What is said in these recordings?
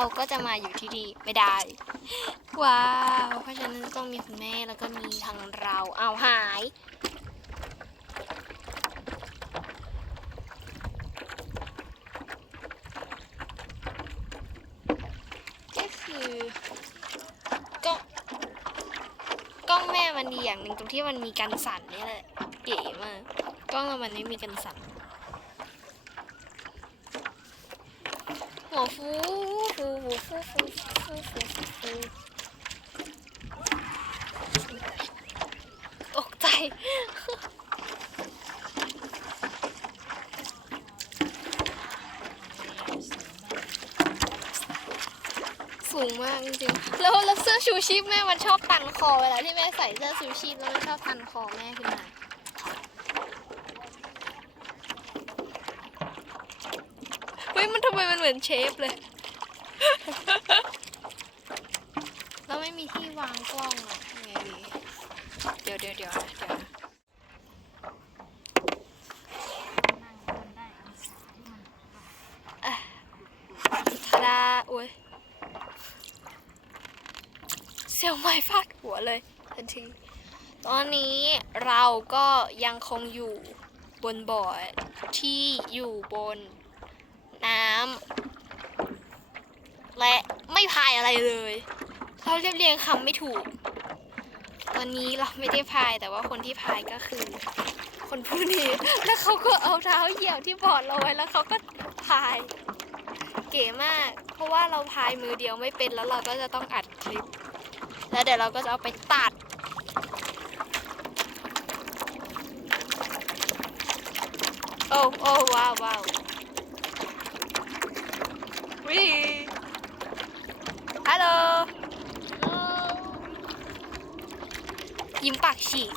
เราก็จะมาอยู่ที่นี่ไม่ได้ ว้าว เพราะฉะนั้นต้องมีคุณแม่แล้วก็มีทางเราเอาหาย ก็คือกล้องกล้องแม่มันดีอย่างหนึ่งตรงที่มันมีกันสั่นนี่แหละเก๋มากกล้องเรามันไม่มีกันสั่นหัวฟู ฟูกใจ สูงมากจริงๆแล้วแล้วเสื้อชูชีพแม่มันชอบตันคอเวลาที่แม่ใส่เสื้อชูชีพแล้วมันชอบตันคอแม่ขึ้นมาเฮ้ยมันทำไมมันเหมือนเชฟเลย แล้วไม่มีที่วางกล้องอะยังไงดี เดี๋ยวเดี๋ยวเดี๋ยวนะเดี๋ยวนะอะทาดาโอ้ยเสียวไม้ฟาดหัวเลยทันที ตอนนี้เราก็ยังคงอยู่บนบอร์ดที่อยู่บนน้ำ และไม่พายอะไรเลย เราเรียบเรียงคำไม่ถูก วันนี้เราไม่ได้พายแต่ว่าคนที่พายก็คือ คนผู้นี้ แล้วเขาก็เอาเท้าเหยียบที่บอร์ดเราไว้แล้วเขาก็พาย เก๋มาก เพราะว่าเราพายมือเดียวไม่เป็นแล้วเราก็จะต้องอัดคลิป แล้วเดี๋ยวเราก็จะเอาไปตัดโอ้โอ้ว้าวว้าววิฮัลโหล ยิ้มปากฉีก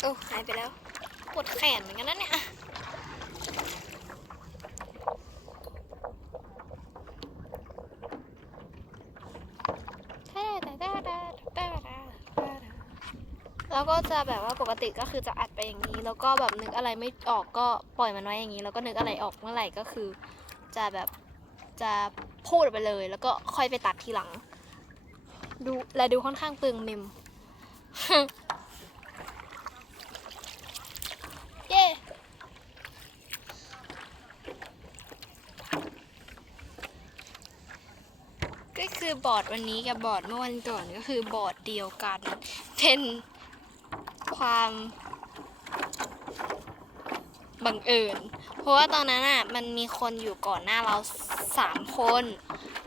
โอ้หายไปแล้วปวดแขนเหมือนกันนะเนี่ยแล้วก็จะแบบว่าปกติก็คือจะอัดไปอย่างนี้ แล้วก็แบบนึกอะไรไม่ออกก็ปล่อยมันไว้อย่างนี้ แล้วก็นึกอะไรออกเมื่อไหร่ก็คือจะแบบ จะพูดไปเลย แล้วก็ค่อยไปตัดทีหลัง ดูและดูค่อนข้างเปลืองเมมเย้ก็คือบอร์ดวันนี้กับบอร์ดเมื่อวันก่อนก็คือบอร์ดเดียวกัน เป็นความบังเอิญ เพราะว่าตอนนั้นอะมันมีคนอยู่ก่อนหน้าเรา สามคน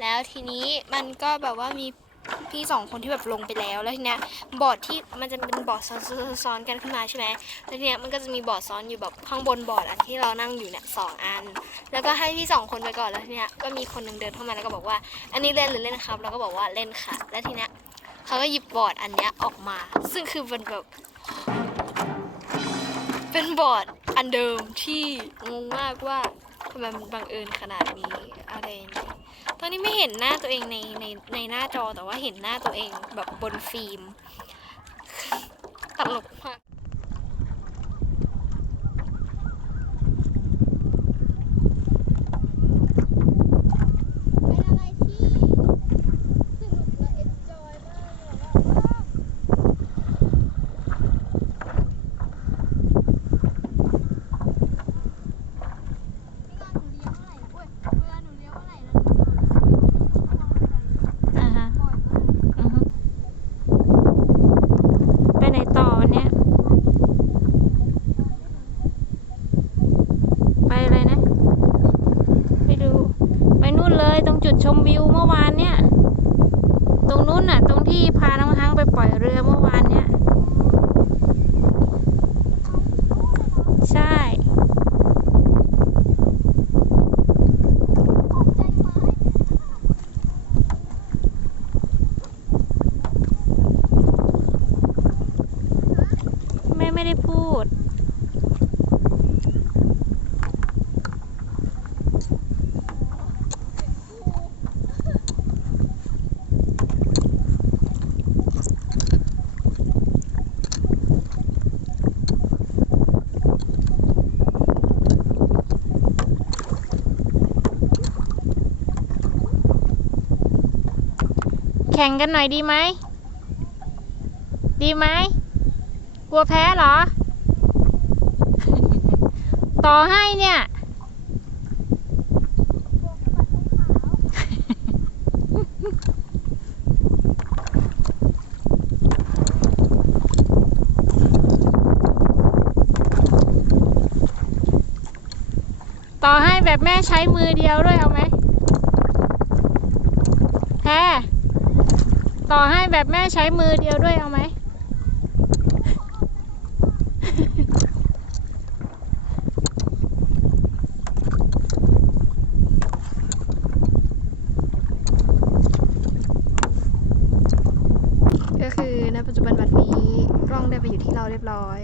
แล้วทีนี้มันก็แบบว่ามีพี่สองคนที่แบบลงไปแล้วแล้วทีเนี้ยบอร์ดที่มันจะเป็นบอร์ดซ้อนซ้อนกันขึ้นมาใช่ไหมแล้วทีเนี้ยมันก็จะมีบอร์ดซ้อนอยู่แบบข้างบนบอร์ดอันที่เรานั่งอยู่เนี่ยสองอัน แล้วก็ให้พี่สองคนไปก่อนแล้วทีเนี้ยก็มีคนหนึ่งเดินเข้ามาแล้วก็บอกว่า อันนี้เล่นหรือเล่นครับเราก็บอกว่าเล่นค่ะ แล้วทีเนี้ยเขาก็หยิบบอร์ดอันเนี้ยออกมา ซึ่งคือมันแบบ เป็นบอร์ดอันเดิมที่งงมากว่าทำไมมันบังเอิญขนาดนี้ อะไรนี่ตอนนี้ไม่เห็นหน้าตัวเองในในในหน้าจอแต่ว่าเห็นหน้าตัวเองแบบบนฟิล์ม ตลกมาก เป็นอะไรที่สนุกและเอนจอยมากแบบว่าอ่าฮะอือฮึไปไหนต่อวันเนี้ย ไปอะไรนะ ไม่รู้ ไปนู่นเลยตรงจุด ชมวิวเมื่อวานเนี่ย ตรงนู้นน่ะ ตรงที่พาน้องฮังไปปล่อยเรือเมื่อวานเนี่ย ใช่ แม่ไม่ได้พูด ข่งกันหน่อยดีไหม ดีไหม กลัวแพ้เหรอ ต่อให้เนี่ย ต่อให้แบบแม่ใช้มือเดียวด้วยเอาไหมแพ้ ต่อให้แบบแม่ใช้มือเดียวด้วยเอาไหม ก็คือณปัจจุบันบัดนี้กล้องได้ไปอยู่ที่เราเรียบร้อย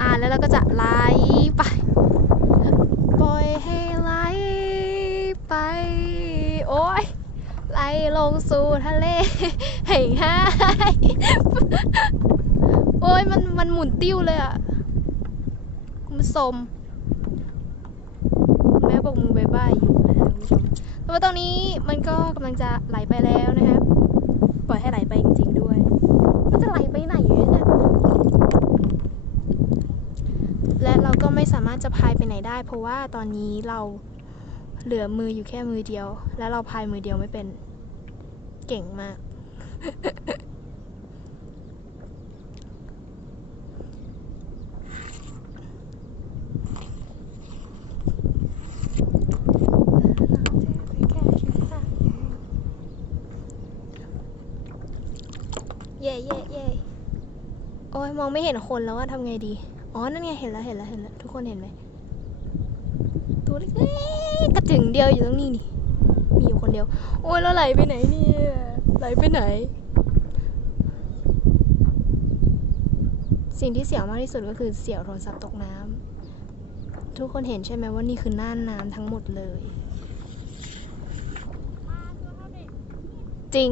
อ่าแล้วเราก็จะไล่ไป ปล่อยให้ไหลไป โอ้ยไห ลงสู่ทะเลให้ง่ายโอ้ยมันมันหมุนติ้วเลยอะคุณผู้ชมแม่บอกมือบายบายอยู่นะคะคุณผู้ชมแต่ว่าตอนนี้มันก็กำลังจะไหลไปแล้วนะครับปล่อยให้ไหลไปจริง ๆด้วย มันจะไหลไปไหนอยู่เนี่ยและเราก็ไม่สามารถจะพายไปไหนได้ เพราะว่าตอนนี้เราเหลือมืออยู่แค่มือเดียว และเราพายมือเดียวไม่เป็น เก่งมาก เย่เย่เย่โอ้ยมองไม่เห็นคนแล้วว่าทำไงดี อ๋อ นั่นไง เห็นแล้ว เห็นแล้ว เห็นแล้ว ทุกคนเห็นไหม ตัวเล็กๆกระถึงเดียวอยู่ตรงนี้นี่ มีอยู่คนเดียว โอ้ยแล้วไหลไปไหนเนี่ยไหลไปไหน สิ่งที่เสียวมากที่สุดก็คือเสียวโทรศัพท์ตกน้ำทุกคนเห็นใช่ไหมว่านี่คือน่านน้ำทั้งหมดเลย จริง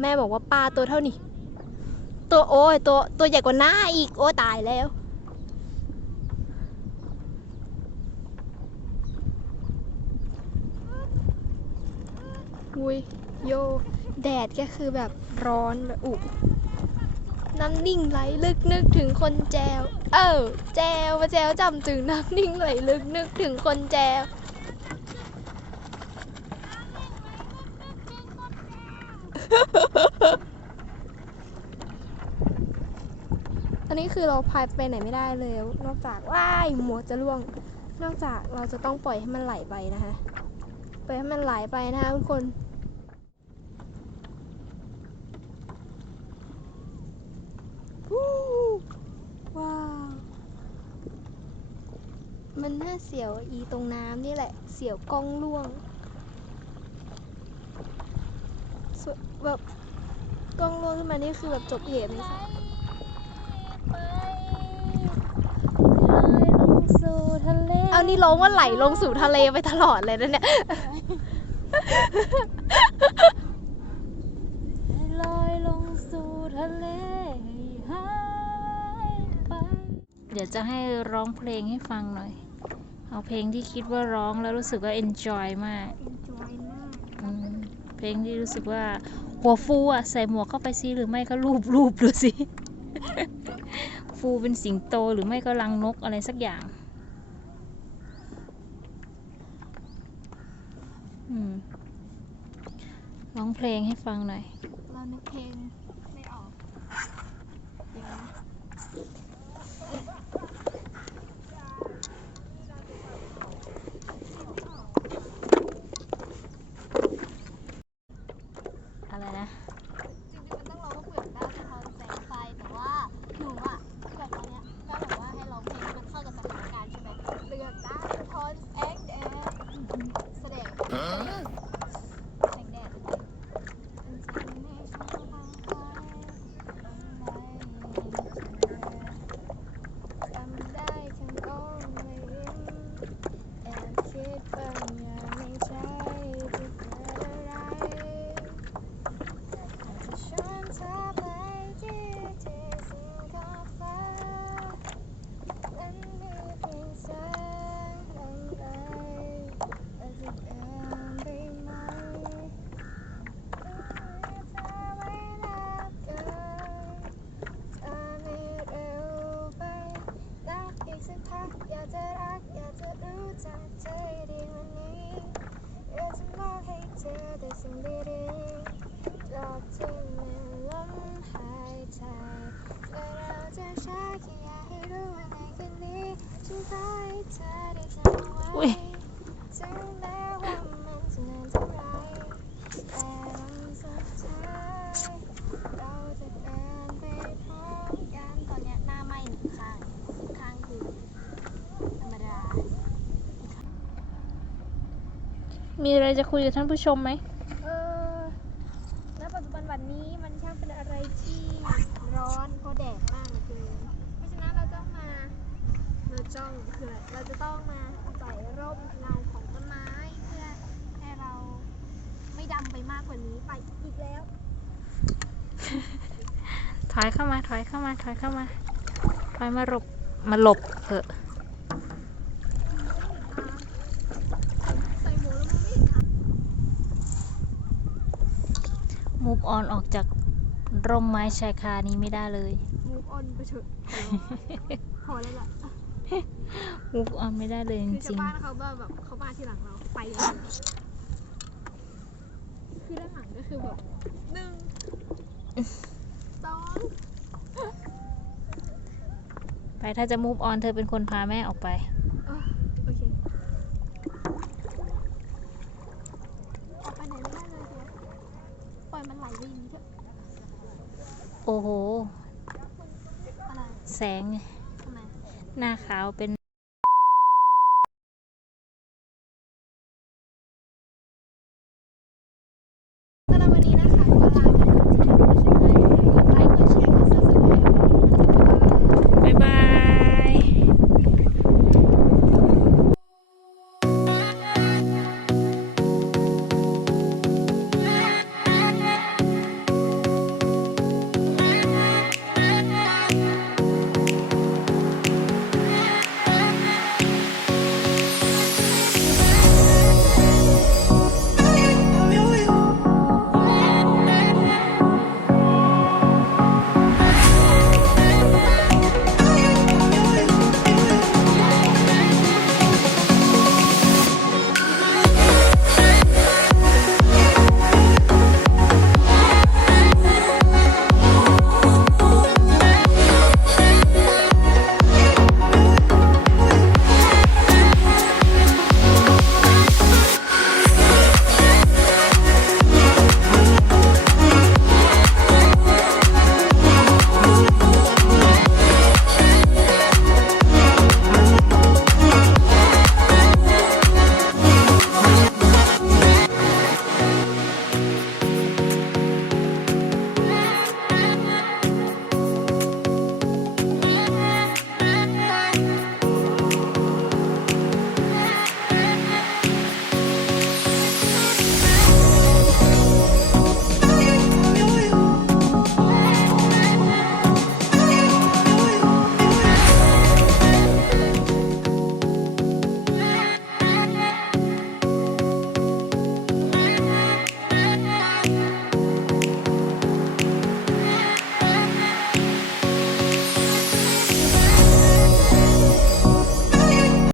แม่บอกว่าปลาตัวเท่านี้ ตัวโอ้ยตัวตัวใหญ่กว่าหน้าอีก โอ้ยตายแล้วุยโย แดดก็คือแบบร้อนแบบอุน้ำนิ่งไหลลึกนึกถึงคนแจว เออ แจวมาแจวจำถึงน้ำนิ่งไหลลึกนึกถึงคนแจวตอนนี้คือเราพายไปไหนไม่ได้เลย นอกจากว่ายหมวกจะล่วง นอกจากเราจะต้องปล่อยให้มันไหลไปนะคะปล่อยให้มันไหลไปนะคะทุกคน วู้ว้าว มันน่าเสียวอีตรงน้ำนี่แหละ เสียวกล้องล่วงวแบบกล้องล่วงขึ้นมานี่คือแบบจบเหตุเลยค่ะเอานี่ร้องว่าไหลลงสู่ทะเลไปตลอดเลยนะเนี่ยลอยลงสู่ทะเลหายไป เดี๋ยวจะให้ร้องเพลงให้ฟังหน่อย เอาเพลงที่คิดว่าร้องแล้วรู้สึกว่า enjoy มากอืมเพลงที่รู้สึกว่า หัวฟูอะ ใส่หมวกเข้าไปซิหรือไม่ก็รูปรูปดูสิ ฟูเป็นสิงโตหรือไม่ก็รังนกอะไรสักอย่าง อืมร้องเพลงให้ฟังหน่อย เรานึกเพลงไม่ออกเดี๋ยวนะ อะไรนะ จริงๆมันต้องร้องว่าเปลือกตาสะท้อนแสงไฟแต่ว่าหนูอะแบบตอนเนี้ยก็แบบว่าให้ร้องเพลงมันเข้ากับสถานการณ์ใช่ไหมเปลือกตาสะท้อนแสงแดดแสดงแสงแดดเลย พักอยากจะรัก อยากจะรู้จักเธอให้ดีกวันนี้ อยากจะมอบให้เธอแต่สิ่งดีๆตราบที่มีลมหายใจและเราจะใช้แค่อยากให้รู้ว่าในคืนนี้ฉันขอให้เธอได้จำเอา อุ๊ ไว้ ย ถึงแม้ว่ามันจะนานเท่าไรแต่วันสุดท้ายเราจะเดินไปพร้อมกันตอนเนี้ยหน้าไหม้หนึ่งข้างอีกข้างคือธรรม ดามีอะไรจะคุยกับท่านผู้ชมไหม เออณปัจจุบันวันนี้มันช่างเป็นอะไรที่ร้อนเพราะแดดมากเหลือเกินเพราะ ฉะนั้นเราต้องมาเราจ้องคืออะไรเราจะต้องมาอาศัยร่มเงาของต้นไม้เพื่อให้เราไม่ดำไปมากกว่านี้ไปอีกแล้ว ถอยเข้ามาถอยเข้ามาถอยเข้ามาถอยมาหลบมาหลบเถอะใส่หมูแล้วมันไม่เห็นขามูฟออนออกจากร่มไม้ชายคานี้ไม่ได้เลยมูฟ ออนไปเถอะขอร้องพอแล้วล่ะมูฟออนไม่ได้เลยจคือชาริวงบ้านเขาแบบแบบเขามาที่หลังเราไปเลยคือด้านหลังก็คือแบบหนึ่งสองๆไปถ้าจะมูฟออนเธอเป็นคนพาแม่ออกไปเออโอเคออกไปไหนไม่ได้เลยเดี๋ยวปล่อยมันไหลไปอย่างนี้เถอะโอ้โหอะไร แสงไงทำไมหน้าขาวเป็น